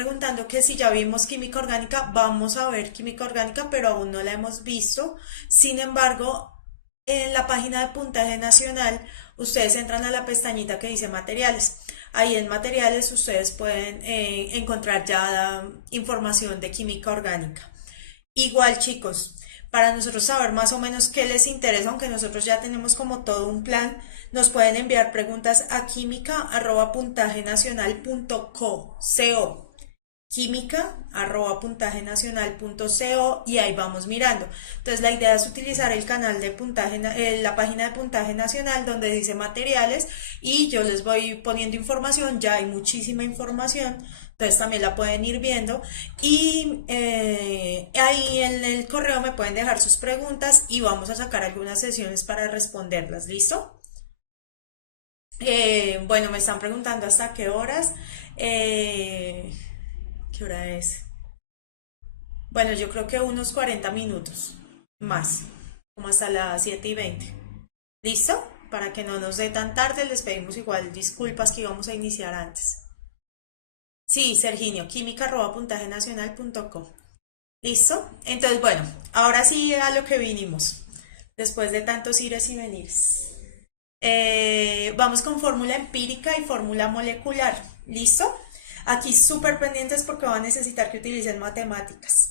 preguntando que si ya vimos química orgánica, vamos a ver química orgánica, pero aún no la hemos visto. Sin embargo, en la página de puntaje nacional, ustedes entran a la pestañita que dice materiales. Ahí en materiales ustedes pueden encontrar ya información de química orgánica. Igual, chicos, para nosotros saber más o menos qué les interesa, aunque nosotros ya tenemos como todo un plan, nos pueden enviar preguntas a química@puntajenacional.co química@puntajenacional.co y ahí vamos mirando. Entonces la idea es utilizar el canal de puntaje, la página de puntaje nacional donde dice materiales y yo les voy poniendo información, ya hay muchísima información, entonces también la pueden ir viendo y ahí en el correo me pueden dejar sus preguntas y vamos a sacar algunas sesiones para responderlas, ¿listo? Bueno, me están preguntando hasta qué horas. Eh, ¿Qué hora es? Bueno, yo creo que unos 40 minutos más, como hasta las 7:20. ¿Listo? Para que no nos dé tan tarde, les pedimos igual disculpas que íbamos a iniciar antes. Sí, Serginio, química@puntajenacional.com. ¿Listo? Entonces, bueno, ahora sí a lo que vinimos, después de tantos ires y venires. Vamos con fórmula empírica y fórmula molecular. ¿Listo? Aquí súper pendientes porque van a necesitar que utilicen matemáticas.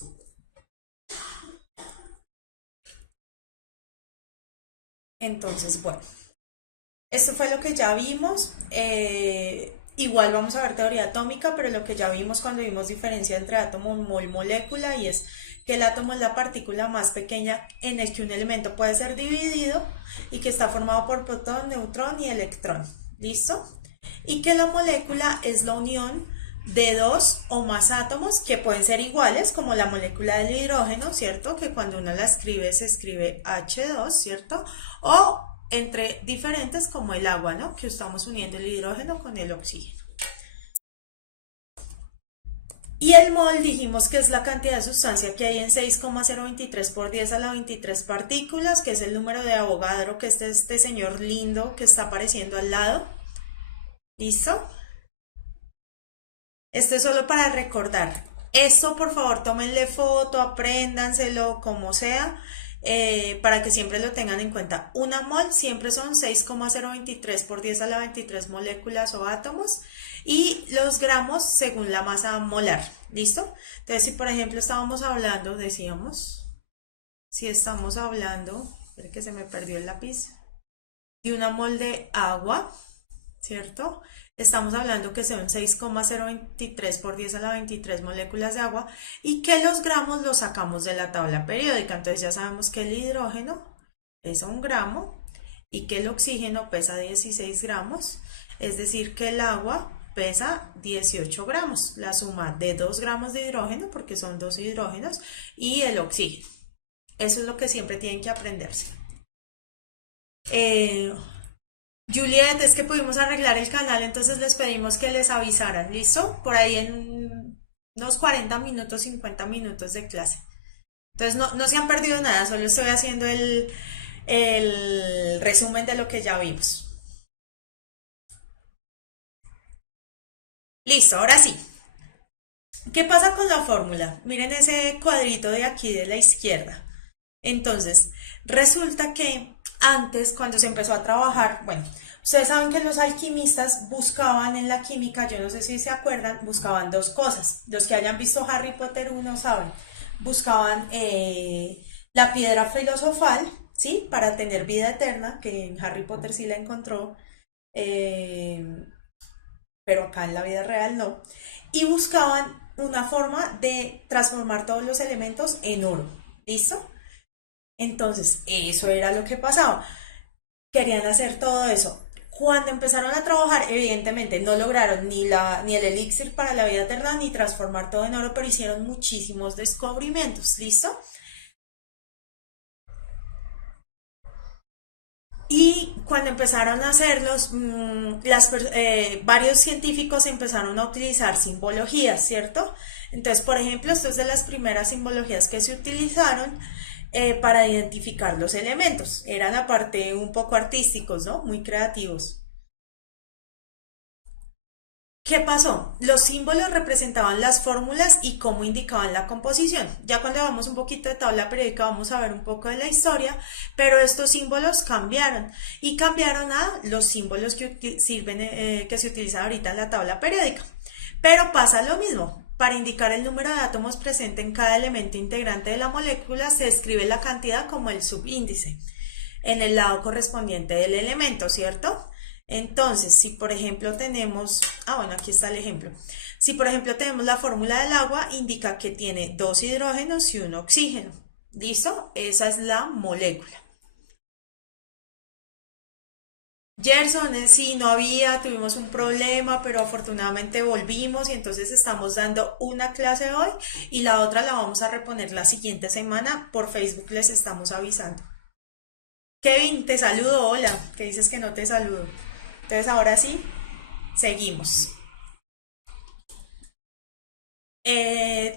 Entonces, bueno, esto fue lo que ya vimos. Igual vamos a ver teoría atómica, pero lo que ya vimos cuando vimos diferencia entre átomo, mol, molécula, y es que el átomo es la partícula más pequeña en el que un elemento puede ser dividido y que está formado por protón, neutrón y electrón. ¿Listo? Y que la molécula es la unión de dos o más átomos que pueden ser iguales, como la molécula del hidrógeno, ¿cierto? Que cuando uno la escribe se escribe H2, ¿cierto? O entre diferentes como el agua, ¿no? Que estamos uniendo el hidrógeno con el oxígeno. Y el mol dijimos que es la cantidad de sustancia que hay en 6,023 por 10 a la 23 partículas, que es el número de Avogadro, que es este señor lindo que está apareciendo al lado. ¿Listo? Esto es solo para recordar. Esto, por favor, tómenle foto, apréndanselo, como sea, para que siempre lo tengan en cuenta. Una mol siempre son 6,023 por 10 a la 23 moléculas o átomos y los gramos según la masa molar. ¿Listo? Entonces, si por ejemplo estábamos hablando, decíamos, si estamos hablando, espera que se me perdió el lápiz, de una mol de agua, ¿cierto? Estamos hablando que son 6,023 por 10 a la 23 moléculas de agua y que los gramos los sacamos de la tabla periódica. Entonces ya sabemos que el hidrógeno pesa 1 gramo y que el oxígeno pesa 16 gramos, es decir, que el agua pesa 18 gramos, la suma de 2 gramos de hidrógeno, porque son dos hidrógenos, y el oxígeno. Eso es lo que siempre tienen que aprenderse. Eh, Juliet, es que pudimos arreglar el canal, entonces les pedimos que les avisaran, ¿listo? Por ahí en unos 40 minutos, 50 minutos de clase. Entonces no se han perdido nada, solo estoy haciendo el resumen de lo que ya vimos. Listo, ahora sí. ¿Qué pasa con la fórmula? Miren ese cuadrito de aquí de la izquierda. Entonces, resulta que antes, cuando se empezó a trabajar, bueno, ustedes saben que los alquimistas buscaban en la química, yo no sé si se acuerdan, buscaban dos cosas. Los que hayan visto Harry Potter 1 saben, buscaban la piedra filosofal, ¿sí? Para tener vida eterna, que en Harry Potter sí la encontró, eh, pero acá en la vida real no. Y buscaban una forma de transformar todos los elementos en oro. ¿Listo? Entonces, eso era lo que pasaba. Querían hacer todo eso. Cuando empezaron a trabajar, evidentemente no lograron ni el elixir para la vida eterna ni transformar todo en oro, pero hicieron muchísimos descubrimientos. ¿Listo? Y cuando empezaron a hacerlos, varios científicos empezaron a utilizar simbologías, ¿cierto? Entonces, por ejemplo, esto es de las primeras simbologías que se utilizaron para identificar los elementos. Eran aparte un poco artísticos, ¿no? Muy creativos. ¿Qué pasó? Los símbolos representaban las fórmulas y cómo indicaban la composición. Ya cuando vamos un poquito de tabla periódica vamos a ver un poco de la historia, pero estos símbolos cambiaron y cambiaron a los símbolos que sirven, que se utilizan ahorita en la tabla periódica. Pero pasa lo mismo. Para indicar el número de átomos presente en cada elemento integrante de la molécula se escribe la cantidad como el subíndice en el lado correspondiente del elemento, ¿cierto? Entonces, si por ejemplo tenemos, bueno, aquí está el ejemplo. Si por ejemplo tenemos la fórmula del agua, indica que tiene 2 hidrógenos y un oxígeno. ¿Listo? Esa es la molécula. Gerson, sí, no había, tuvimos un problema, pero afortunadamente volvimos y entonces estamos dando una clase hoy y la otra la vamos a reponer la siguiente semana. Por Facebook les estamos avisando. Kevin, te saludo, hola, que dices que no te saludo. Entonces ahora sí, seguimos.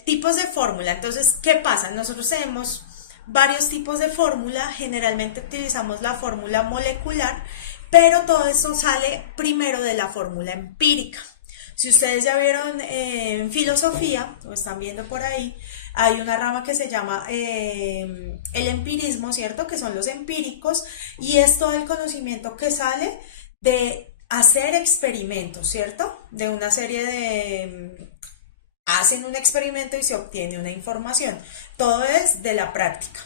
Tipos de fórmula. Entonces, ¿qué pasa? Nosotros tenemos varios tipos de fórmula. Generalmente utilizamos la fórmula molecular, pero todo esto sale primero de la fórmula empírica. Si ustedes ya vieron en filosofía, o están viendo por ahí, hay una rama que se llama el empirismo, ¿cierto? Que son los empíricos, y es todo el conocimiento que sale de hacer experimentos, ¿cierto? De una serie de... hacen un experimento y se obtiene una información. Todo es de la práctica.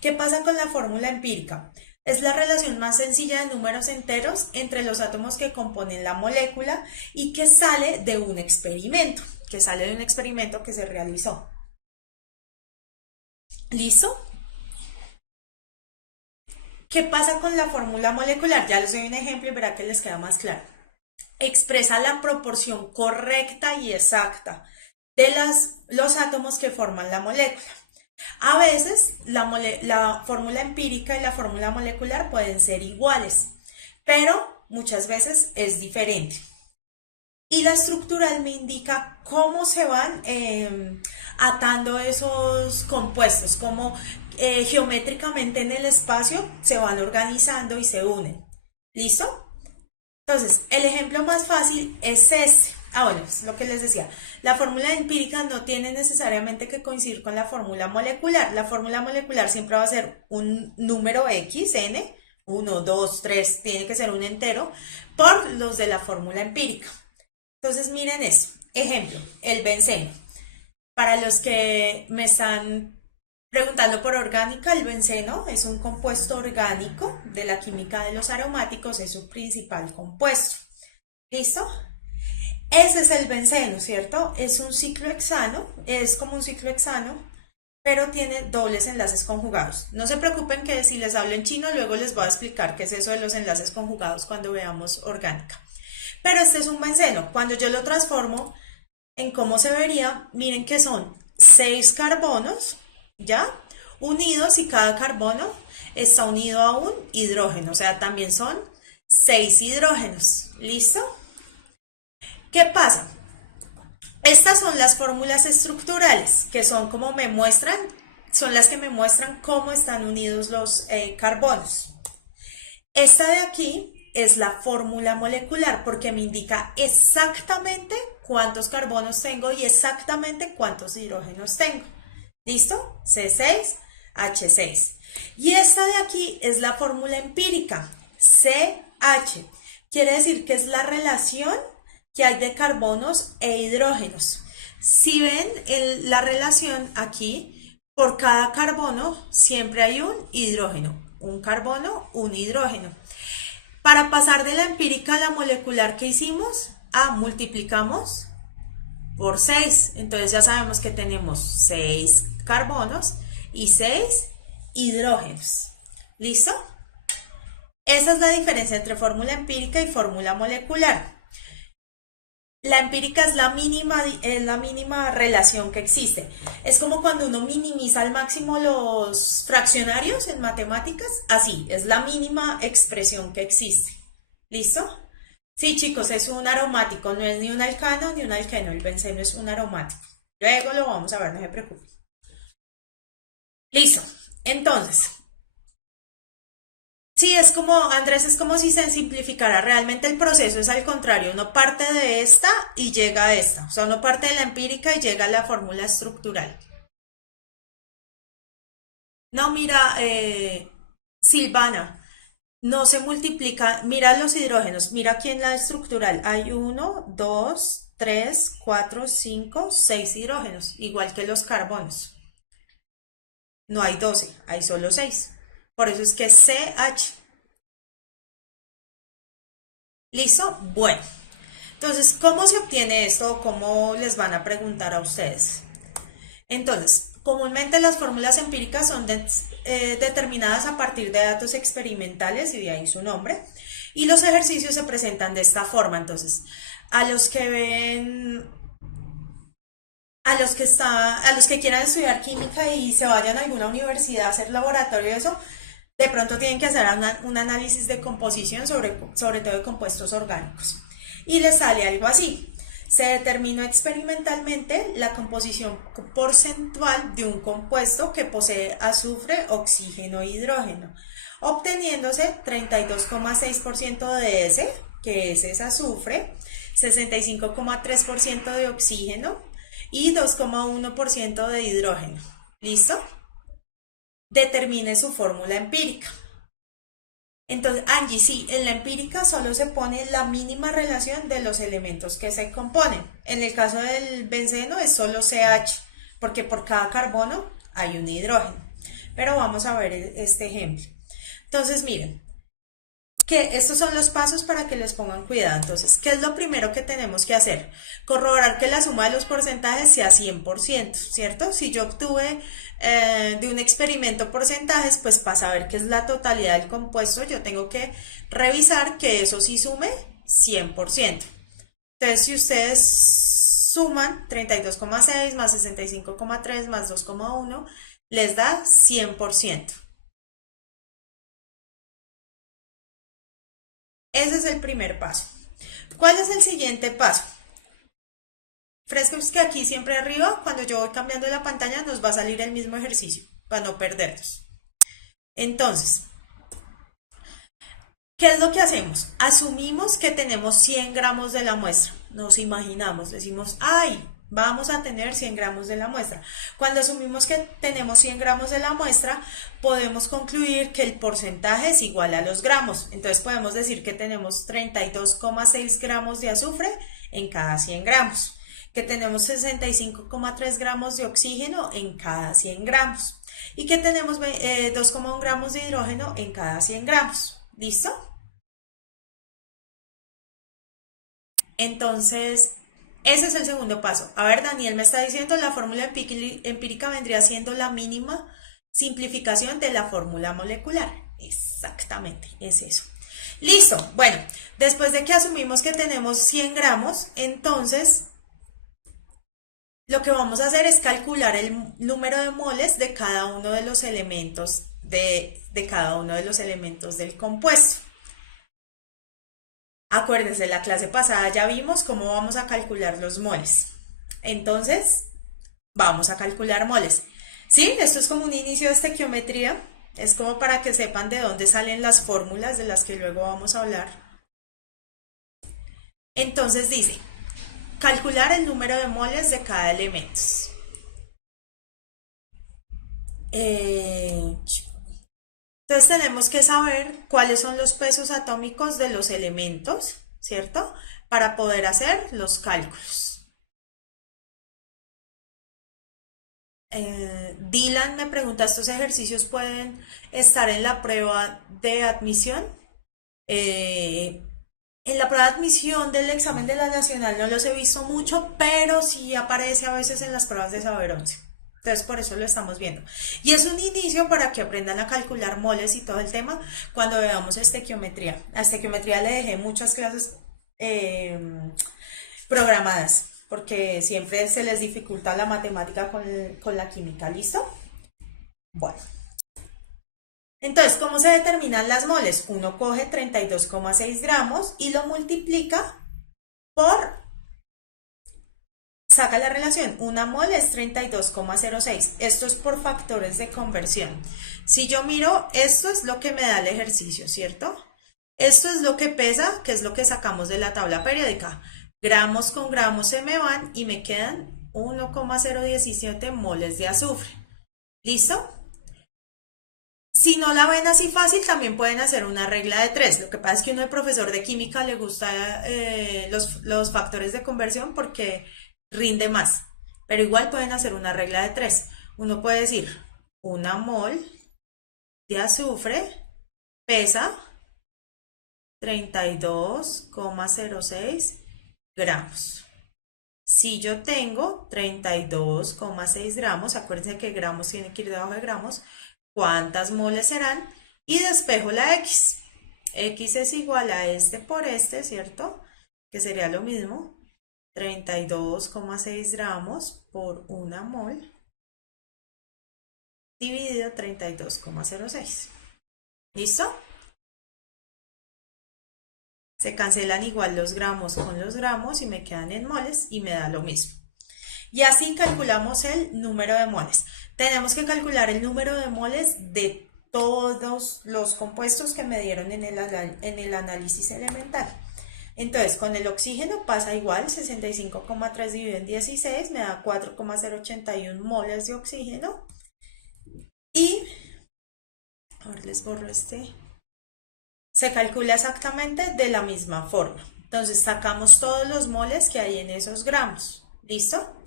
¿Qué pasa con la fórmula empírica? Es la relación más sencilla de números enteros entre los átomos que componen la molécula y que sale de un experimento, que se realizó. ¿Listo? ¿Qué pasa con la fórmula molecular? Ya les doy un ejemplo y verá que les queda más claro. Expresa la proporción correcta y exacta de los átomos que forman la molécula. A veces la fórmula empírica y la fórmula molecular pueden ser iguales, pero muchas veces es diferente. Y la estructural me indica cómo se van atando esos compuestos, cómo geométricamente en el espacio se van organizando y se unen. ¿Listo? Entonces, el ejemplo más fácil es este. Bueno, es lo que les decía. La fórmula empírica no tiene necesariamente que coincidir con la fórmula molecular. La fórmula molecular siempre va a ser un número X, N, 1, 2, 3, tiene que ser un entero, por los de la fórmula empírica. Entonces, miren eso. Ejemplo, el benceno. Para los que me están preguntando por orgánica, el benceno es un compuesto orgánico de la química de los aromáticos, es su principal compuesto. ¿Listo? Ese es el benceno, ¿cierto? Es un ciclo hexano, es como un ciclo hexano, pero tiene dobles enlaces conjugados. No se preocupen que si les hablo en chino, luego les voy a explicar qué es eso de los enlaces conjugados cuando veamos orgánica. Pero este es un benceno. Cuando yo lo transformo en cómo se vería, miren que son 6 carbonos, ¿ya? Unidos y cada carbono está unido a un hidrógeno, o sea, también son 6 hidrógenos. ¿Listo? ¿Qué pasa? Estas son las fórmulas estructurales, que son como me muestran, son las que me muestran cómo están unidos los carbonos. Esta de aquí es la fórmula molecular porque me indica exactamente cuántos carbonos tengo y exactamente cuántos hidrógenos tengo. ¿Listo? C6H6. Y esta de aquí es la fórmula empírica, CH. Quiere decir que es la relación que hay de carbonos e hidrógenos. Si ven la relación aquí, por cada carbono siempre hay un hidrógeno. Un carbono, un hidrógeno. Para pasar de la empírica a la molecular que hicimos, multiplicamos por 6. Entonces ya sabemos que tenemos 6 carbonos y 6 hidrógenos. ¿Listo? Esa es la diferencia entre fórmula empírica y fórmula molecular. La empírica es la mínima relación que existe. Es como cuando uno minimiza al máximo los fraccionarios en matemáticas. Así, es la mínima expresión que existe. ¿Listo? Sí, chicos, es un aromático. No es ni un alcano ni un alqueno. El benceno es un aromático. Luego lo vamos a ver, no se preocupen. Listo. Entonces, Sí, es como, Andrés, es como si se simplificara. Realmente el proceso es al contrario. Uno parte de esta y llega a esta. O sea, uno parte de la empírica y llega a la fórmula estructural. No, mira, Silvana, no se multiplica. Mira los hidrógenos. Mira aquí en la estructural. Hay uno, dos, tres, cuatro, cinco, seis hidrógenos, igual que los carbonos. No hay 12, hay solo 6. Por eso es que CH. ¿Listo? Bueno. Entonces, ¿cómo se obtiene esto? ¿Cómo les van a preguntar a ustedes? Entonces, comúnmente las fórmulas empíricas son determinadas a partir de datos experimentales y de ahí su nombre. Y los ejercicios se presentan de esta forma. Entonces, a los que ven, a los que quieran estudiar química y se vayan a alguna universidad a hacer laboratorio y eso, de pronto tienen que hacer un análisis de composición sobre todo de compuestos orgánicos. Y les sale algo así. Se determinó experimentalmente la composición porcentual de un compuesto que posee azufre, oxígeno e hidrógeno, obteniéndose 32,6% de ese, que ese es azufre, 65,3% de oxígeno y 2,1% de hidrógeno. ¿Listo? Determine su fórmula empírica. Entonces, Angie, sí, en la empírica solo se pone la mínima relación de los elementos que se componen. En el caso del benceno es solo CH, porque por cada carbono hay un hidrógeno. Pero vamos a ver este ejemplo. Entonces, miren, que estos son los pasos para que les pongan cuidado. Entonces, ¿qué es lo primero que tenemos que hacer? Corroborar que la suma de los porcentajes sea 100%, ¿cierto? Si yo obtuve de un experimento porcentajes, pues para saber qué es la totalidad del compuesto, yo tengo que revisar que eso sí sume 100%. Entonces, si ustedes suman 32,6 más 65,3 más 2,1, les da 100%. Ese es el primer paso. ¿Cuál es el siguiente paso? Frescos que aquí siempre arriba, cuando yo voy cambiando la pantalla, nos va a salir el mismo ejercicio para no perderlos. Entonces, ¿qué es lo que hacemos? Asumimos que tenemos 100 gramos de la muestra. Nos imaginamos, decimos, ay, vamos a tener 100 gramos de la muestra. Cuando asumimos que tenemos 100 gramos de la muestra, podemos concluir que el porcentaje es igual a los gramos. Entonces podemos decir que tenemos 32,6 gramos de azufre en cada 100 gramos, que tenemos 65,3 gramos de oxígeno en cada 100 gramos y que tenemos 2,1 gramos de hidrógeno en cada 100 gramos. ¿Listo? Entonces, ese es el segundo paso. A ver, Daniel me está diciendo la fórmula empírica vendría siendo la mínima simplificación de la fórmula molecular. Exactamente, es eso. Listo. Bueno, después de que asumimos que tenemos 100 gramos, entonces lo que vamos a hacer es calcular el número de moles de cada uno de los elementos de cada uno de los elementos del compuesto. Acuérdense, la clase pasada ya vimos cómo vamos a calcular los moles. Entonces, vamos a calcular moles. ¿Sí? Esto es como un inicio de estequiometría. Es como para que sepan de dónde salen las fórmulas de las que luego vamos a hablar. Entonces dice, calcular el número de moles de cada elemento. Entonces tenemos que saber cuáles son los pesos atómicos de los elementos, ¿cierto? Para poder hacer los cálculos. Dylan me pregunta, ¿estos ejercicios pueden estar en la prueba de admisión? En la prueba de admisión del examen de la nacional no los he visto mucho, pero sí aparece a veces en las pruebas de saber 11. Entonces por eso lo estamos viendo. Y es un inicio para que aprendan a calcular moles y todo el tema cuando veamos estequiometría. A estequiometría le dejé muchas clases programadas porque siempre se les dificulta la matemática con la química. ¿Listo? Bueno. Entonces, ¿cómo se determinan las moles? Uno coge 32,6 gramos y lo multiplica por saca la relación. Una mol es 32,06. Esto es por factores de conversión. Si yo miro, esto es lo que me da el ejercicio, ¿cierto? Esto es lo que pesa, que es lo que sacamos de la tabla periódica. Gramos con gramos se me van y me quedan 1,017 moles de azufre. ¿Listo? Si no la ven así fácil, también pueden hacer una regla de tres. Lo que pasa es que uno de profesor de química le gusta los factores de conversión porque rinde más. Pero igual pueden hacer una regla de tres. Uno puede decir, una mol de azufre pesa 32,06 gramos. Si yo tengo 32,6 gramos, acuérdense que gramos tiene que ir debajo de gramos, ¿cuántas moles serán? Y despejo la X. X es igual a este por este, ¿cierto? Que sería lo mismo. 32,6 gramos por una mol dividido 32,06. ¿Listo? Se cancelan igual los gramos con los gramos y me quedan en moles y me da lo mismo. Y así calculamos el número de moles. Tenemos que calcular el número de moles de todos los compuestos que me dieron en el análisis elemental. Entonces, con el oxígeno pasa igual, 65,3 dividido en 16 me da 4,081 moles de oxígeno. Y, ahora les borro este, se calcula exactamente de la misma forma. Entonces, sacamos todos los moles que hay en esos gramos. ¿Listo?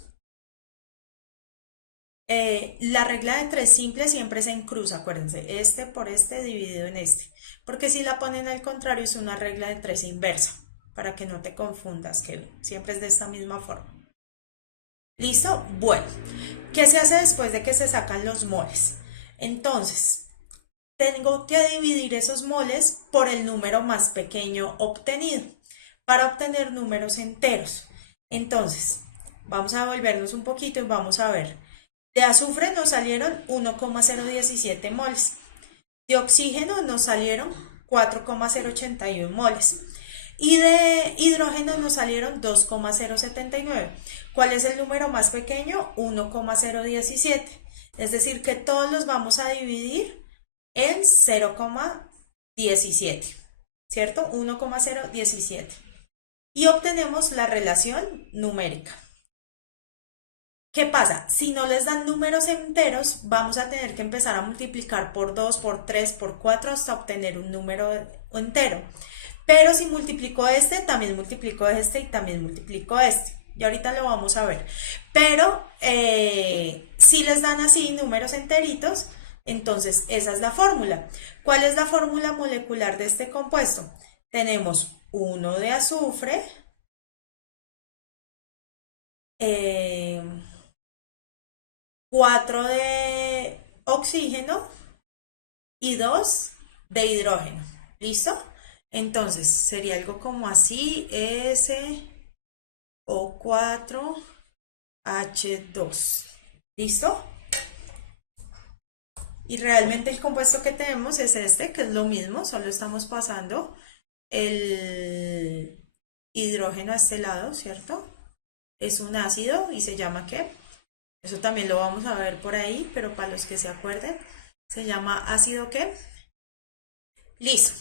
La regla de tres simple siempre es en cruz, acuérdense, este por este dividido en este, porque si la ponen al contrario es una regla de tres inversa, para que no te confundas, que siempre es de esta misma forma. ¿Listo? Bueno, ¿qué se hace después de que se sacan los moles? Entonces, tengo que dividir esos moles por el número más pequeño obtenido, para obtener números enteros. Entonces, vamos a volvernos un poquito y vamos a ver. De azufre nos salieron 1,017 moles. De oxígeno nos salieron 4,081 moles. Y de hidrógeno nos salieron 2,079. ¿Cuál es el número más pequeño? 1,017. Es decir, que todos los vamos a dividir en 0,17. ¿Cierto? 1,017. Y obtenemos la relación numérica. ¿Qué pasa? Si no les dan números enteros, vamos a tener que empezar a multiplicar por 2, por 3, por 4 hasta obtener un número entero. Pero si multiplico este, también multiplico este y también multiplico este. Y ahorita lo vamos a ver. Pero si les dan así números enteritos, entonces esa es la fórmula. ¿Cuál es la fórmula molecular de este compuesto? Tenemos 1 de azufre, 4 de oxígeno y 2 de hidrógeno. ¿Listo? Entonces sería algo como así, SO4H2. ¿Listo? Y realmente el compuesto que tenemos es este, que es lo mismo, solo estamos pasando el hidrógeno a este lado, ¿cierto? Es un ácido y se llama ¿qué? Eso también lo vamos a ver por ahí, pero para los que se acuerden, se llama ácido ¿qué? Listo.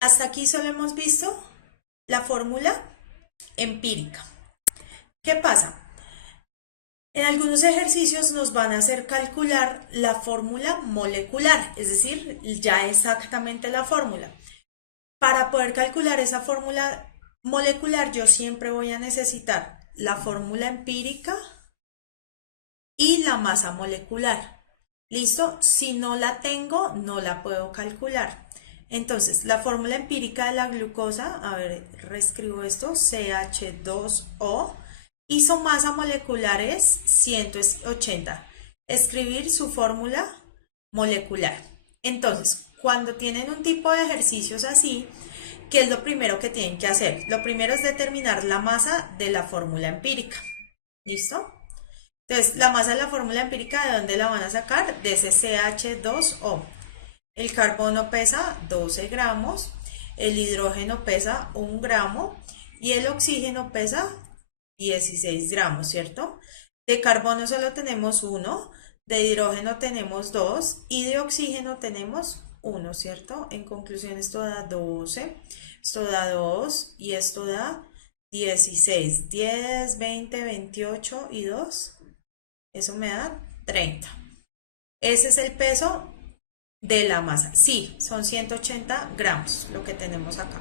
Hasta aquí solo hemos visto la fórmula empírica. ¿Qué pasa? En algunos ejercicios nos van a hacer calcular la fórmula molecular, es decir, ya exactamente la fórmula. Para poder calcular esa fórmula molecular, yo siempre voy a necesitar la fórmula empírica y la masa molecular. ¿Listo? Si no la tengo, no la puedo calcular. Entonces, la fórmula empírica de la glucosa, a ver, reescribo esto, CH2O, y su masa molecular es 180. Escribir su fórmula molecular. Entonces, cuando tienen un tipo de ejercicios así, ¿qué es lo primero que tienen que hacer? Lo primero es determinar la masa de la fórmula empírica. ¿Listo? Entonces, la masa de la fórmula empírica, ¿de dónde la van a sacar? De ese CH2O. El carbono pesa 12 gramos, el hidrógeno pesa 1 gramo y el oxígeno pesa 16 gramos, ¿cierto? De carbono solo tenemos uno, de hidrógeno tenemos dos y de oxígeno tenemos uno, ¿cierto? En conclusión, esto da 12, esto da 2 y esto da 16. 10, 20, 28 y 2, eso me da 30. Ese es el peso de la masa. Sí, son 180 gramos lo que tenemos acá.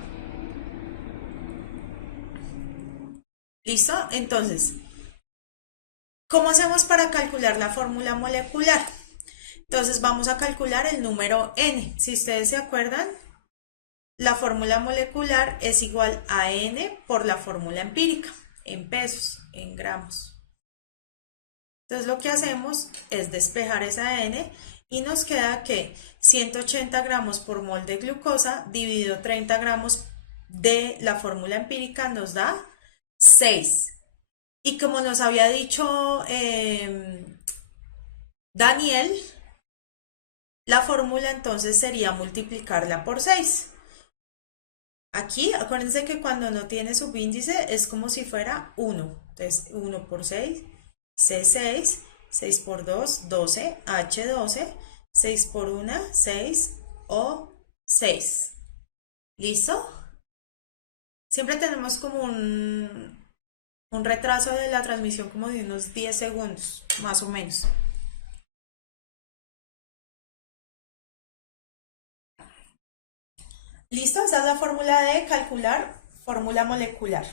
¿Listo? Entonces, ¿cómo hacemos para calcular la fórmula molecular? Entonces vamos a calcular el número n. Si ustedes se acuerdan, la fórmula molecular es igual a n por la fórmula empírica, en pesos, en gramos. Entonces lo que hacemos es despejar esa n y nos queda que 180 gramos por mol de glucosa dividido 30 gramos de la fórmula empírica nos da 6. Y como nos había dicho Daniel, la fórmula entonces sería multiplicarla por 6. Aquí, acuérdense que cuando no tiene subíndice es como si fuera 1. Entonces, 1 por 6, C6, 6 por 2, 12, H12, 6 por 1, 6, O6. ¿Listo? Siempre tenemos como un retraso de la transmisión como de unos 10 segundos, más o menos. ¿Listo? Esa es la fórmula de calcular fórmula molecular.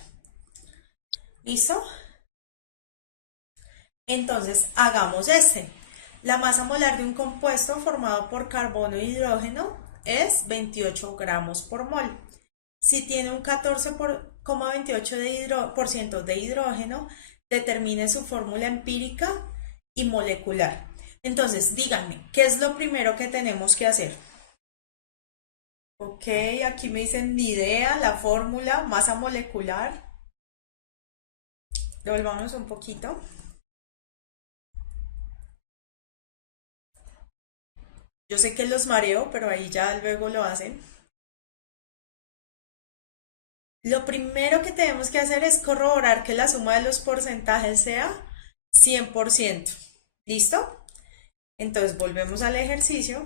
¿Listo? Entonces, hagamos este. La masa molar de un compuesto formado por carbono e hidrógeno es 28 gramos por mol. Si tiene un 14,28% de hidrógeno, determine su fórmula empírica y molecular. Entonces, díganme, ¿qué es lo primero que tenemos que hacer? Ok, aquí me dicen mi idea, la fórmula, masa molecular. Devolvamos un poquito. Yo sé que los mareo, pero ahí ya luego lo hacen. Lo primero que tenemos que hacer es corroborar que la suma de los porcentajes sea 100%. ¿Listo? Entonces volvemos al ejercicio.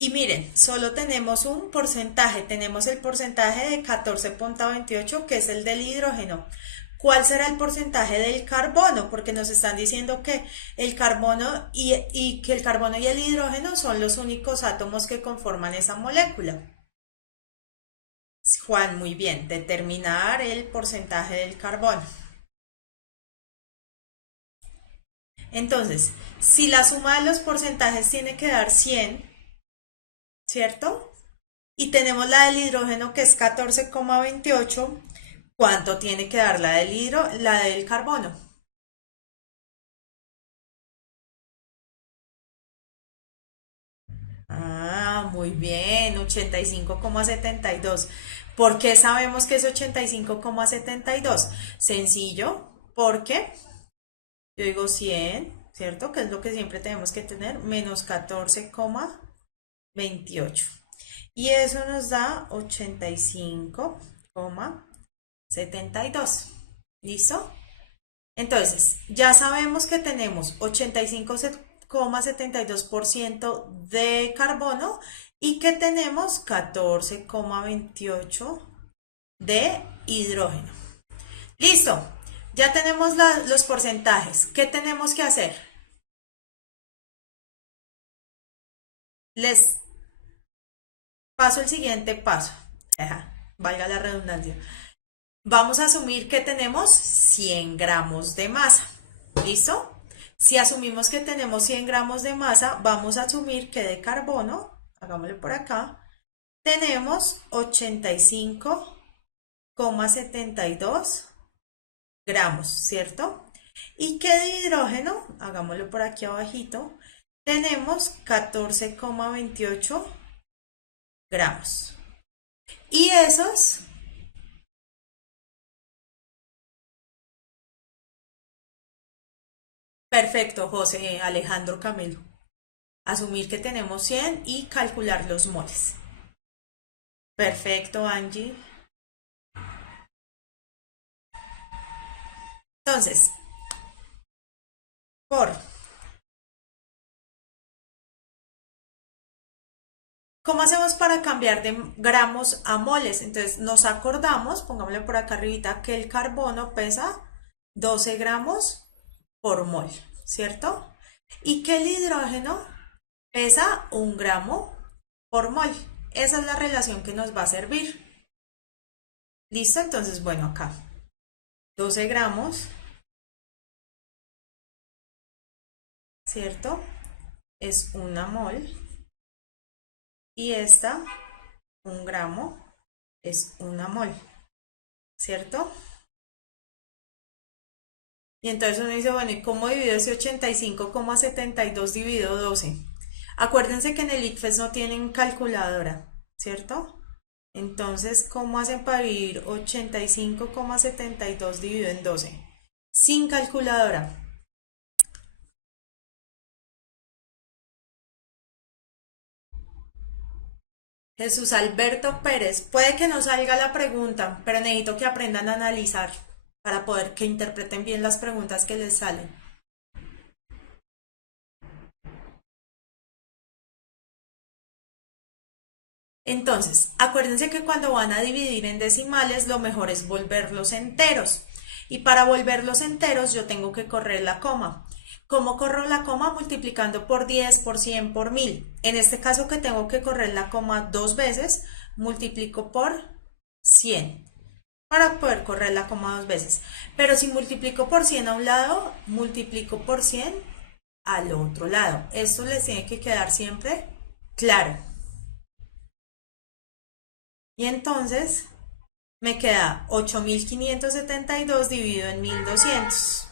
Y miren, solo tenemos un porcentaje. Tenemos el porcentaje de 14,28 que es el del hidrógeno. ¿Cuál será el porcentaje del carbono? Porque nos están diciendo que el carbono y que el carbono y el hidrógeno son los únicos átomos que conforman esa molécula. Juan, muy bien, determinar el porcentaje del carbono. Entonces, si la suma de los porcentajes tiene que dar 100, ¿cierto? Y tenemos la del hidrógeno que es 14,28, ¿cuánto tiene que dar la del carbono? Ah, muy bien, 85,72. ¿Por qué sabemos que es 85,72? Sencillo, porque yo digo 100, ¿cierto? Que es lo que siempre tenemos que tener, menos 14,28. Y eso nos da 85,72. ¿Listo? Entonces, ya sabemos que tenemos 85,72% de carbono y que tenemos 14,28 de hidrógeno. Listo, ya tenemos los porcentajes. ¿Qué tenemos que hacer? Les paso el siguiente paso. Ajá, valga la redundancia. Vamos a asumir que tenemos 100 gramos de masa. ¿Listo? Si asumimos que tenemos 100 gramos de masa, vamos a asumir que de carbono, hagámoslo por acá, tenemos 85,72 gramos, ¿cierto? Y que de hidrógeno, hagámoslo por aquí abajito, tenemos 14,28 gramos. Y esos perfecto, José Alejandro Camelo. Asumir que tenemos 100 y calcular los moles. Perfecto, Angie. Entonces, por ¿cómo hacemos para cambiar de gramos a moles? Entonces nos acordamos, pongámosle por acá arribita, que el carbono pesa 12 gramos por mol, ¿cierto? Y que el hidrógeno pesa 1 gramo por mol. Esa es la relación que nos va a servir. ¿Listo? Entonces, bueno, acá 12 gramos, ¿cierto? Es 1 mol. Y esta, 1 gramo, es 1 mol, ¿cierto? Y entonces uno dice, bueno, ¿y cómo divido ese 85,72 dividido 12? Acuérdense que en el ICFES no tienen calculadora, ¿cierto? Entonces, ¿cómo hacen para dividir 85,72 dividido en 12? Sin calculadora. Jesús Alberto Pérez, puede que no salga la pregunta, pero necesito que aprendan a analizar para poder que interpreten bien las preguntas que les salen. Entonces, acuérdense que cuando van a dividir en decimales, lo mejor es volverlos enteros. Y para volverlos enteros, yo tengo que correr la coma. ¿Cómo corro la coma? Multiplicando por 10, por 100, por 1000. En este caso que tengo que correr la coma 2 veces, multiplico por 100 para poder correr la coma 2 veces. Pero si multiplico por 100 a un lado, multiplico por 100 al otro lado. Esto les tiene que quedar siempre claro. Y entonces me queda 8572 dividido en 1200.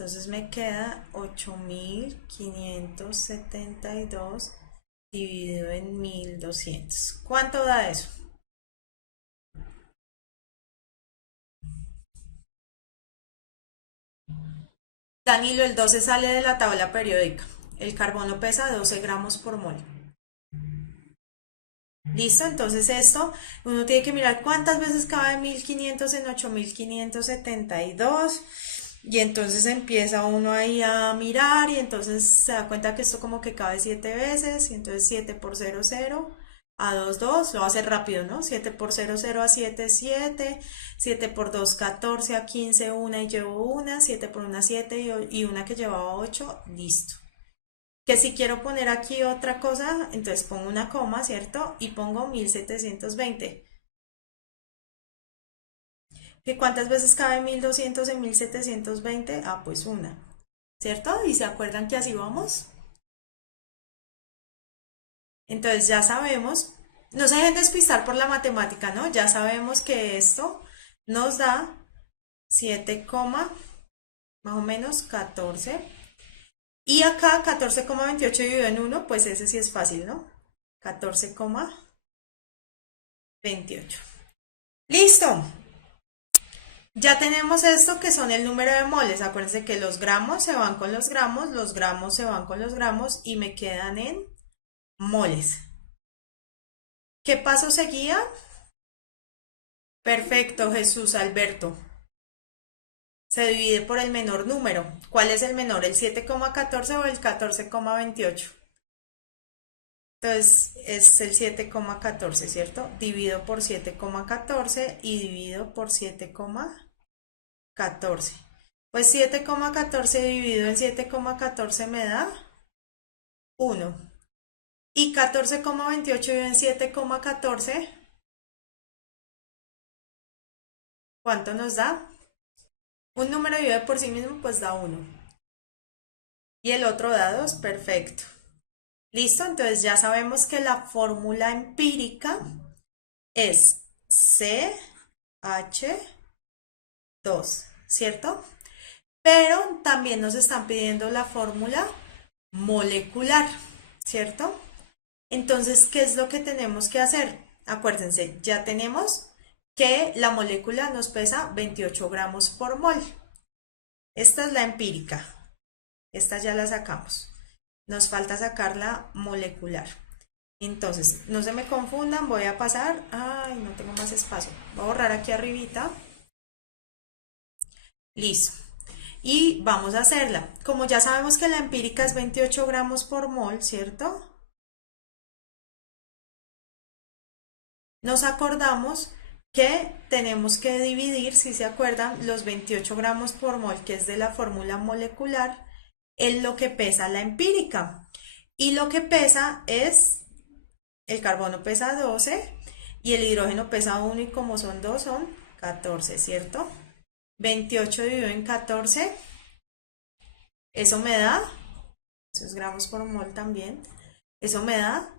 Entonces me queda 8572 dividido en 1200. ¿Cuánto da eso? Danilo, el 12 sale de la tabla periódica. El carbono pesa 12 gramos por mol. Listo, entonces esto uno tiene que mirar cuántas veces cabe 1500 en 8572. Y entonces empieza uno ahí a mirar y entonces se da cuenta que esto como que cabe 7 veces. Y entonces 7 por 0, 0. A 2, 2. Lo va a hacer rápido, ¿no? 7 por 0, 0 a 7, 7. 7 por 2, 14. A 15, 1 y llevo una. 7 por 1, 7 y una que llevaba 8. Listo. Que si quiero poner aquí otra cosa, entonces pongo una coma, ¿cierto? Y pongo 1720. ¿Que cuántas veces cabe 1200 en 1720? Ah, pues una, ¿cierto? ¿Y se acuerdan que así vamos? Entonces ya sabemos, no se dejen despistar por la matemática, ¿no? Ya sabemos que esto nos da 7, más o menos 14. Y acá 14,28 dividido en 1, pues ese sí es fácil, ¿no? 14,28. Listo. Ya tenemos esto que son el número de moles. Acuérdense que los gramos se van con los gramos se van con los gramos y me quedan en moles. ¿Qué paso seguía? Perfecto, Jesús Alberto. Se divide por el menor número. ¿Cuál es el menor? ¿El 7,14 o el 14,28? Entonces es el 7,14, ¿cierto? Divido por 7,14 y divido por 7,14. Pues 7,14 dividido en 7,14 me da 1. Y 14,28 dividido en 7,14, ¿cuánto nos da? Un número divide por sí mismo, pues da 1. Y el otro da 2, perfecto. Listo, entonces ya sabemos que la fórmula empírica es CH2, ¿cierto? pero también nos están pidiendo la fórmula molecular, ¿cierto? Entonces, ¿qué es lo que tenemos que hacer? Acuérdense, ya tenemos que la molécula nos pesa 28 gramos por mol. Esta es la empírica. Esta ya la sacamos. Nos falta sacar la molecular. Entonces, no se me confundan, voy a pasar. Ay, no tengo más espacio. Voy a borrar aquí arribita. Listo. Y vamos a hacerla. Como ya sabemos que la empírica es 28 gramos por mol, ¿cierto? Nos acordamos que tenemos que dividir, si se acuerdan, los 28 gramos por mol, que es de la fórmula molecular, en lo que pesa la empírica. Y lo que pesa es, el carbono pesa 12 y el hidrógeno pesa 1 y como son 2 son 14, ¿cierto? 28 dividido en 14, eso me da, eso es gramos por mol también, eso me da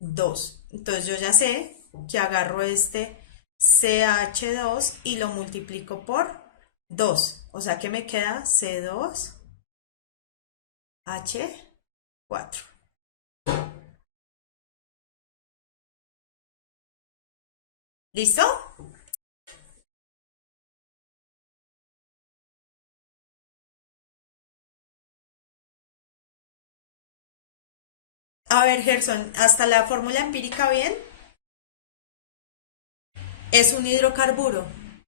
2. Entonces yo ya sé que agarro este CH2 y lo multiplico por 2. O sea que me queda C2H4. ¿Listo? A ver, Gerson, hasta la fórmula empírica bien. Es un hidrocarburo.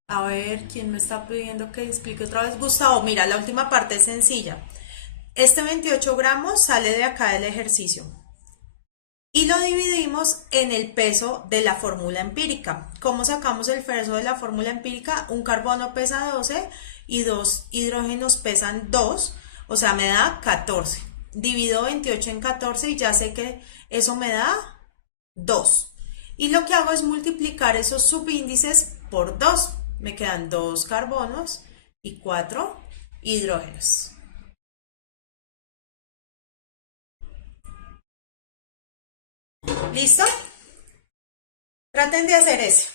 A ver, ¿quién me está pidiendo que explique otra vez? Gustavo, mira, la última parte es sencilla. Este 28 gramos sale de acá del ejercicio y lo dividimos en el peso de la fórmula empírica. ¿Cómo sacamos el peso de la fórmula empírica? Un carbono pesa 12 y dos hidrógenos pesan 2, o sea, me da 14. Divido 28 en 14 y ya sé que eso me da 2. Y lo que hago es multiplicar esos subíndices por 2. Me quedan 2 carbonos y 4 hidrógenos. ¿Listo? Traten de hacer eso.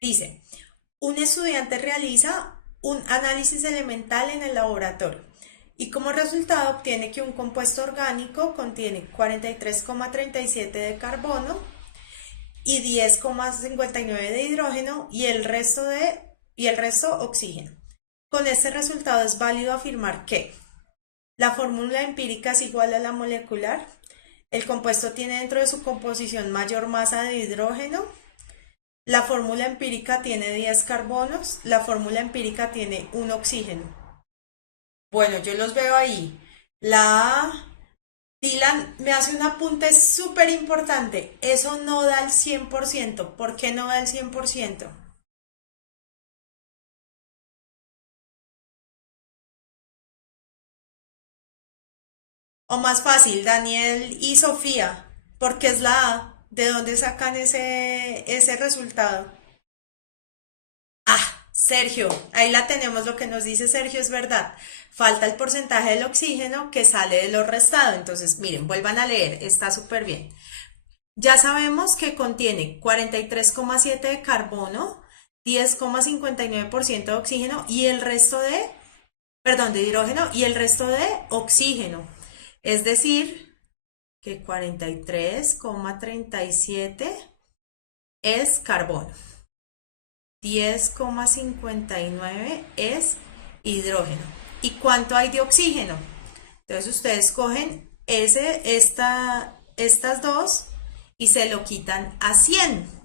Dice, un estudiante realiza un análisis elemental en el laboratorio y como resultado obtiene que un compuesto orgánico contiene 43,37 de carbono y 10,59 de hidrógeno y el resto oxígeno. Con este resultado es válido afirmar que la fórmula empírica es igual a la molecular, el compuesto tiene dentro de su composición mayor masa de hidrógeno, la fórmula empírica tiene 10 carbonos, la fórmula empírica tiene un oxígeno. Bueno, yo los veo ahí. La Dylan me hace un apunte súper importante. Eso no da el 100%. ¿Por qué no da el 100%? O más fácil, Daniel y Sofía, porque es la A. ¿De dónde sacan ese resultado? Ah, Sergio, ahí la tenemos, lo que nos dice Sergio es verdad. Falta el porcentaje del oxígeno que sale de lo restado. Entonces, miren, vuelvan a leer, está súper bien. Ya sabemos que contiene 43,7 de carbono, 10,59% de oxígeno y el resto perdón, de hidrógeno y el resto de oxígeno. Es decir, que 43,37 es carbono. 10,59 es hidrógeno. ¿Y cuánto hay de oxígeno? Entonces ustedes cogen estas dos y se lo quitan a 100.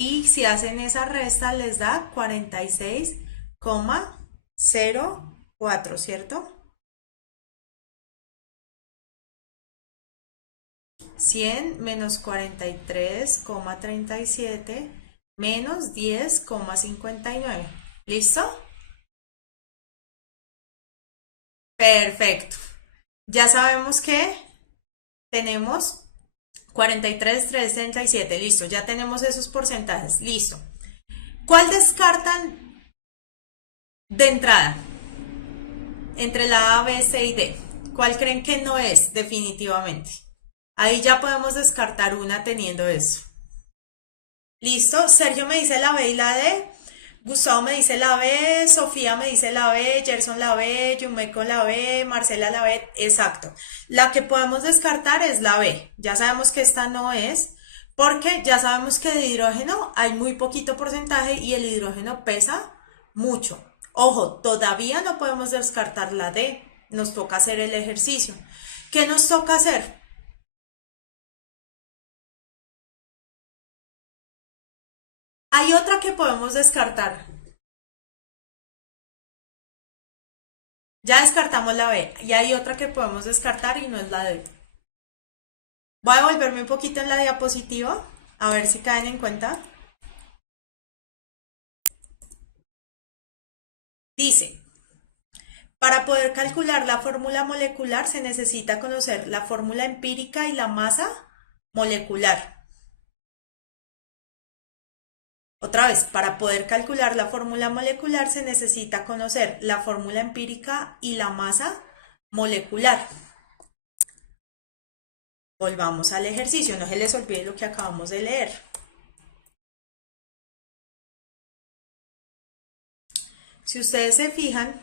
Y si hacen esa resta les da 46,04, ¿cierto? 100 menos 43,37 menos 10,59. ¿Listo? Perfecto. Ya sabemos que tenemos 43,367. Listo, ya tenemos esos porcentajes. Listo. ¿Cuál descartan de entrada? Entre la A, B, C y D. ¿Cuál creen que no es? Definitivamente. Ahí ya podemos descartar una teniendo eso. ¿Listo? Sergio me dice la B y la D. Gustavo me dice la B, Sofía me dice la B, Gerson la B, Yumeco la B, Marcela la B, exacto. La que podemos descartar es la B. Ya sabemos que esta no es, porque ya sabemos que de hidrógeno hay muy poquito porcentaje y el hidrógeno pesa mucho. Ojo, todavía no podemos descartar la D. Nos toca hacer el ejercicio. ¿Qué nos toca hacer? Hay otra que podemos descartar. Ya descartamos la B y hay otra que podemos descartar y no es la D. Voy a volverme un poquito en la diapositiva, a ver si caen en cuenta. Dice, para poder calcular la fórmula molecular se necesita conocer la fórmula empírica y la masa molecular. Otra vez, para poder calcular la fórmula molecular se necesita conocer la fórmula empírica y la masa molecular. Volvamos al ejercicio, no se les olvide lo que acabamos de leer. Si ustedes se fijan,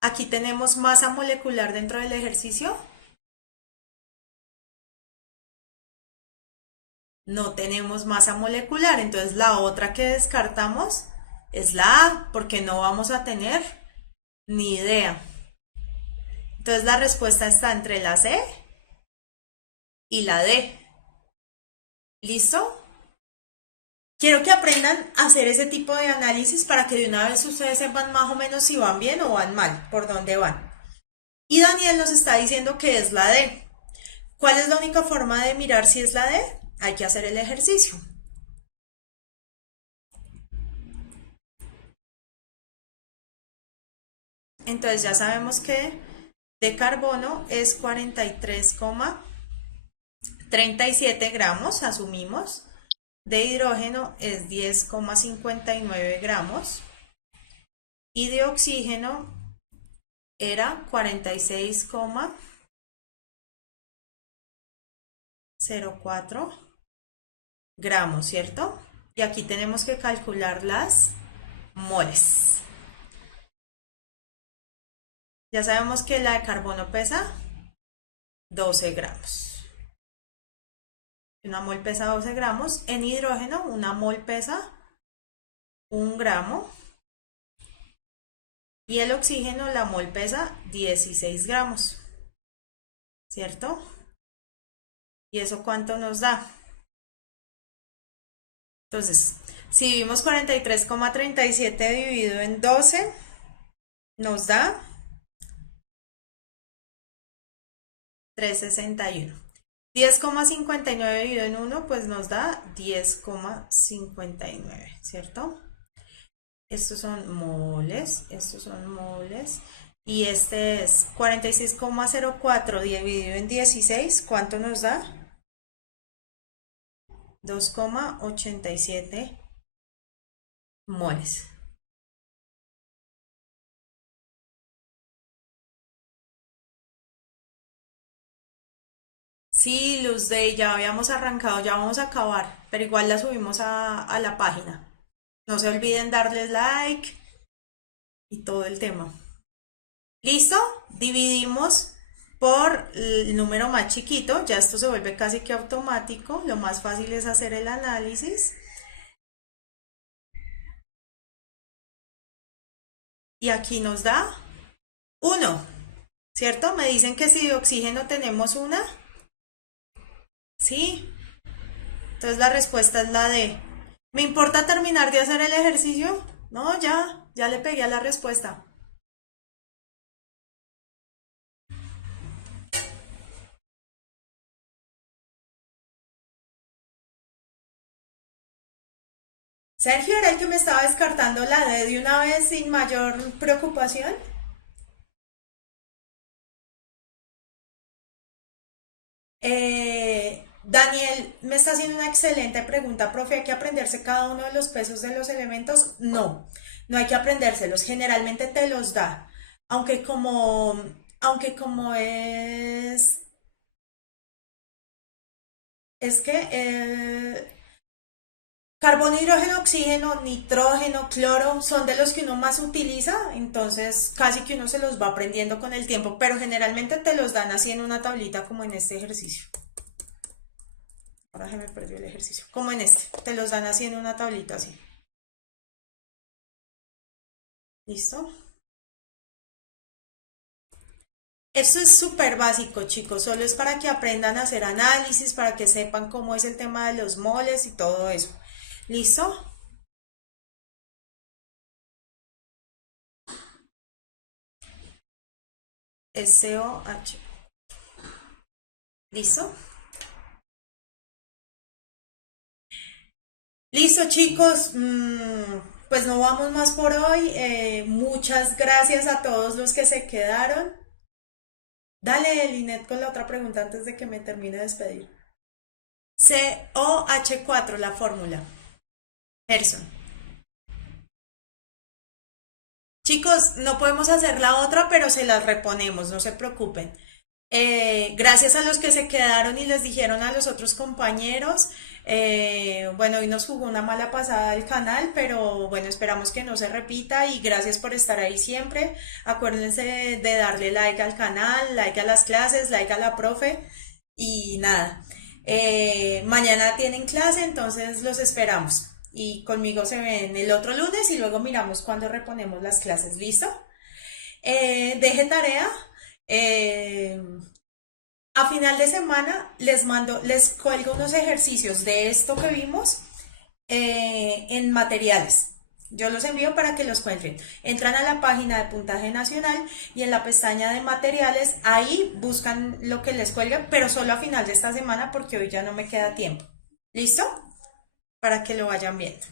aquí tenemos masa molecular dentro del ejercicio. No tenemos masa molecular, entonces la otra que descartamos es la A, porque no vamos a tener ni idea. Entonces la respuesta está entre la C y la D. ¿Listo? Quiero que aprendan a hacer ese tipo de análisis para que de una vez ustedes sepan más o menos si van bien o van mal, por dónde van. Y Daniel nos está diciendo que es la D. ¿Cuál es la única forma de mirar si es la D? Hay que hacer el ejercicio. Entonces ya sabemos que de carbono es 43,37 gramos, asumimos. De hidrógeno es 10,59 gramos. Y de oxígeno era 46,04 gramos, ¿cierto? Y aquí tenemos que calcular las moles. Ya sabemos que la de carbono pesa 12 gramos. Una mol pesa 12 gramos. En hidrógeno, una mol pesa 1 gramo. Y el oxígeno, la mol pesa 16 gramos. ¿Cierto? ¿Y eso cuánto nos da? Entonces, si dividimos 43,37 dividido en 12, nos da 361. 10,59 dividido en 1, pues nos da 10,59, ¿cierto? Estos son moles, y este es 46,04 dividido en 16, ¿cuánto nos da? 2,87 moles. Sí, Luz Day, ya habíamos arrancado, ya vamos a acabar, pero igual la subimos a la página. No se olviden darles like y todo el tema. ¿Listo? Dividimos por el número más chiquito, ya esto se vuelve casi que automático, lo más fácil es hacer el análisis. Y aquí nos da 1, ¿cierto? Me dicen que si de oxígeno tenemos una, ¿sí? Entonces la respuesta es la D. ¿Me importa terminar de hacer el ejercicio? No, ya le pegué a la respuesta. Sergio era el que me estaba descartando la D de una vez sin mayor preocupación. Daniel me está haciendo una excelente pregunta, profe. ¿Hay que aprenderse cada uno de los pesos de los elementos? No, no hay que aprendérselos. Generalmente te los da. Aunque como Aunque como es que carbono, hidrógeno, oxígeno, nitrógeno, cloro son de los que uno más utiliza, entonces casi que uno se los va aprendiendo con el tiempo, pero generalmente te los dan así en una tablita como en este ejercicio. Ahora se me perdió el ejercicio. Como en este, te los dan así en una tablita así. ¿Listo? Esto es súper básico, chicos, solo es para que aprendan a hacer análisis, para que sepan cómo es el tema de los moles y todo eso. ¿Listo? SOH. ¿Listo? Listo, chicos. Pues no vamos más por hoy. Muchas gracias a todos los que se quedaron. Dale, Linet, con la otra pregunta antes de que me termine de despedir. COH4, la fórmula. Gerson. Chicos, no podemos hacer la otra, pero se las reponemos, no se preocupen. Gracias a los que se quedaron y les dijeron a los otros compañeros. Bueno, hoy nos jugó una mala pasada el canal, pero bueno, esperamos que no se repita y gracias por estar ahí siempre. Acuérdense de darle like al canal, like a las clases, like a la profe y nada. Mañana tienen clase, entonces los esperamos. Y conmigo se ven el otro lunes y luego miramos cuándo reponemos las clases. ¿Listo? Deje tarea. Eh, a final de semana les cuelgo unos ejercicios de esto que vimos en materiales. Yo los envío para que los cuenten. Entran a la página de Puntaje Nacional y en la pestaña de materiales, ahí buscan lo que les cuelgue, pero solo a final de esta semana porque hoy ya no me queda tiempo. ¿Listo? Para que lo vayan viendo.